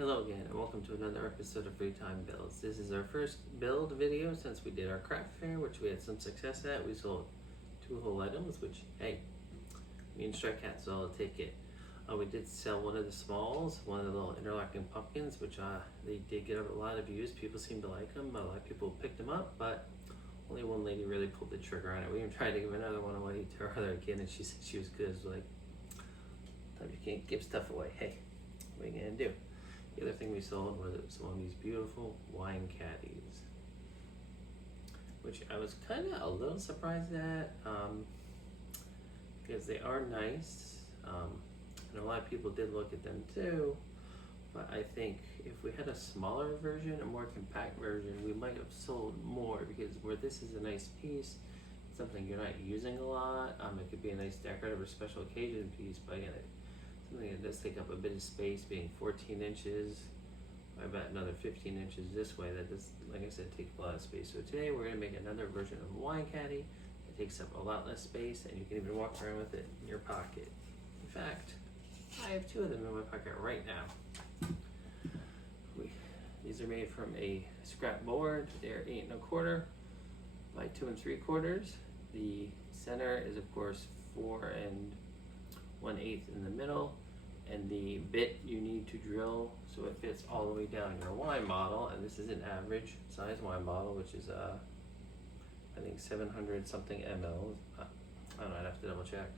Hello again, and welcome to another episode of Free Time Builds. This is our first build video since we did our craft fair, which we had some success at. We sold 2 whole items, which, hey, me and Stray Cat sold a ticket. We did sell one of the smalls, one of the little interlocking pumpkins, which they did get a lot of views. People seem to like them. A lot of people picked them up, but only one lady really pulled the trigger on it. We even tried to give another one away to her other kid, and she said she was good. It was like, sometimes you can't give stuff away. Hey, what are you gonna do? The other thing we sold was one of these beautiful wine caddies, which I was kind of a little surprised at, because they are nice, and a lot of people did look at them too, but I think if we had a smaller version, a more compact version, we might have sold more, because where this is a nice piece, something you're not using a lot, it could be a nice decorative or special occasion piece, but again, something that does take up a bit of space, being 14 inches, by about another 15 inches this way. That does, like I said, take a lot of space. So today we're going to make another version of a wine caddy. It takes up a lot less space, and you can even walk around with it in your pocket. In fact, I have 2 of them in my pocket right now. These are made from a scrap board. They're 8 1/4 by 2 3/4. The center is, of course, 4 1/8 in the middle, and the bit you need to drill so it fits all the way down your wine bottle, and this is an average size wine bottle, which is I think 700 something ml. I don't know, I'd have to double check.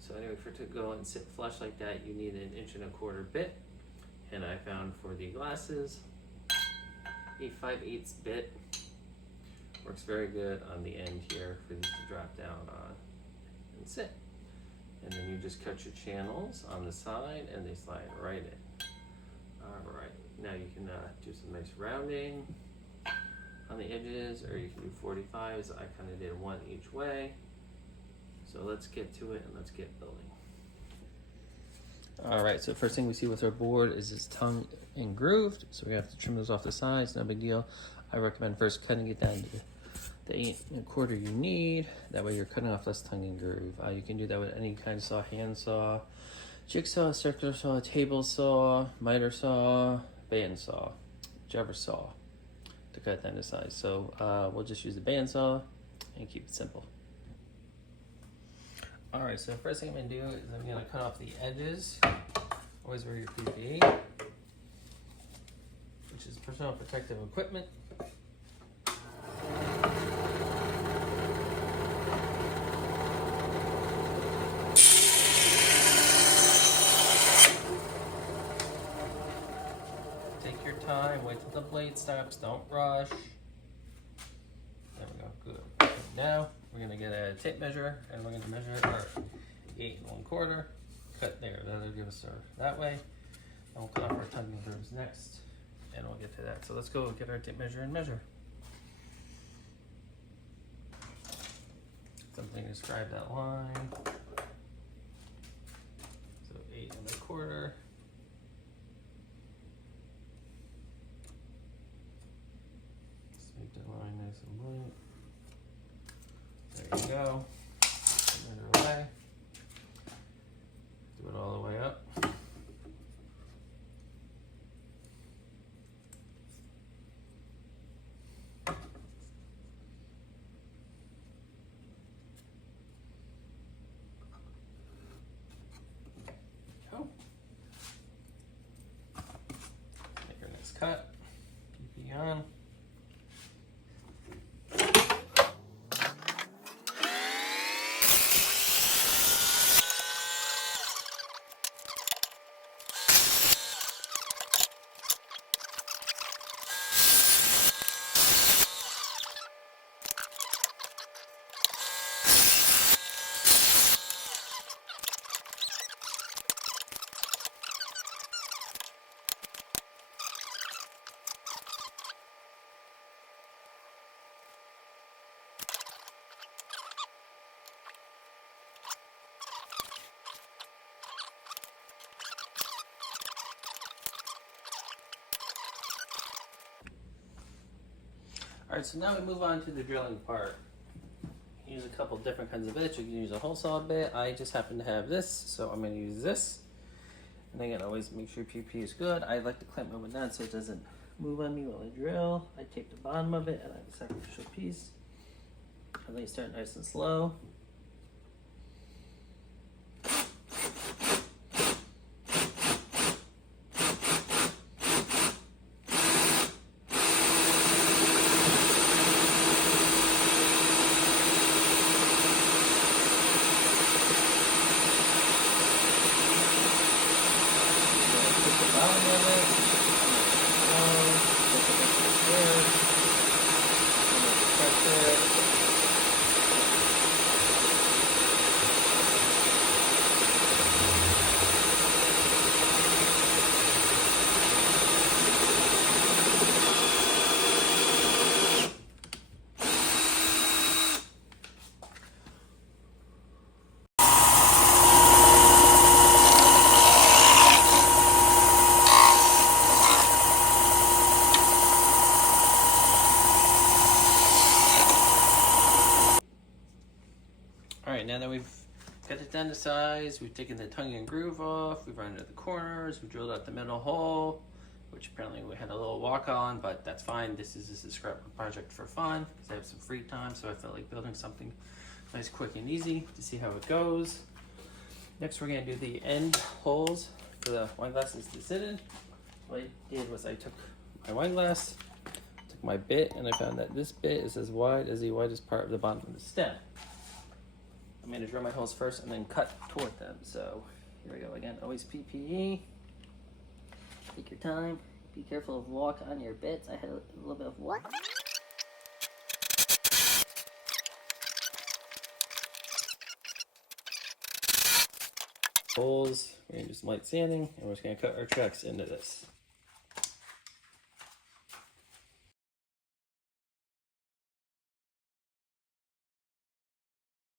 So anyway, for it to go and sit flush like that, you need an 1 1/4 bit, and I found for the glasses a 5/8 bit. Works very good on the end here for these to drop down on and sit. And then you just cut your channels on the side and they slide right in. Alright, now you can do some nice rounding on the edges, or you can do 45s. I kind of did 1 each way. So let's get to it and let's get building. Alright, so first thing we see with our board is it's tongue and grooved. So we have to trim those off the sides, no big deal. I recommend first cutting it down to the 8 1/4 you need. That way you're cutting off less tongue and groove. You can do that with any kind of saw, hand saw, jigsaw, circular saw, table saw, miter saw, band saw, whichever saw to cut down to size. So we'll just use the band saw and keep it simple. Alright, so the first thing I'm going to do is I'm going to cut off the edges. Always wear your PPE, which is personal protective equipment. Take your time, wait till the blade stops, don't rush. There we go, good. Now we're going to get a tape measure, and we're going to measure our 8 1/4. Cut there, that'll give us our that way. And we'll cut off our tongue and grooves next, and we'll get to that. So let's go get our tape measure and measure. Something to describe that line. So 8 1/4. Let's make that line nice and light. There you go. Measure away. Do it all the way up. Make our next cut. PP on. Alright, so now we move on to the drilling part. Use a couple different kinds of bits. You can use a hole saw bit. I just happen to have this, so I'm going to use this. And again, always make sure PP is good. I like to clamp my one down so it doesn't move on me while I drill. I tape the bottom of it and I have a sacrificial piece. And then you start nice and slow. Alright, now that we've got it down to size, we've taken the tongue and groove off, we've rounded the corners, we drilled out the middle hole, which apparently we had a little walk on, but that's fine. This is a scrapbook project for fun, because I have some free time, so I felt like building something nice, quick, and easy to see how it goes. Next, we're going to do the end holes for the wine glasses to sit in. What I did was I took my wine glass, took my bit, and I found that this bit is as wide as the widest part of the bottom of the stem. I'm going to drill my holes first and then cut toward them. So here we go again. Always PPE. Take your time. Be careful of walk on your bits. I had a little bit of what? Holes. We're going to do some light sanding and we're just going to cut our tracks into this.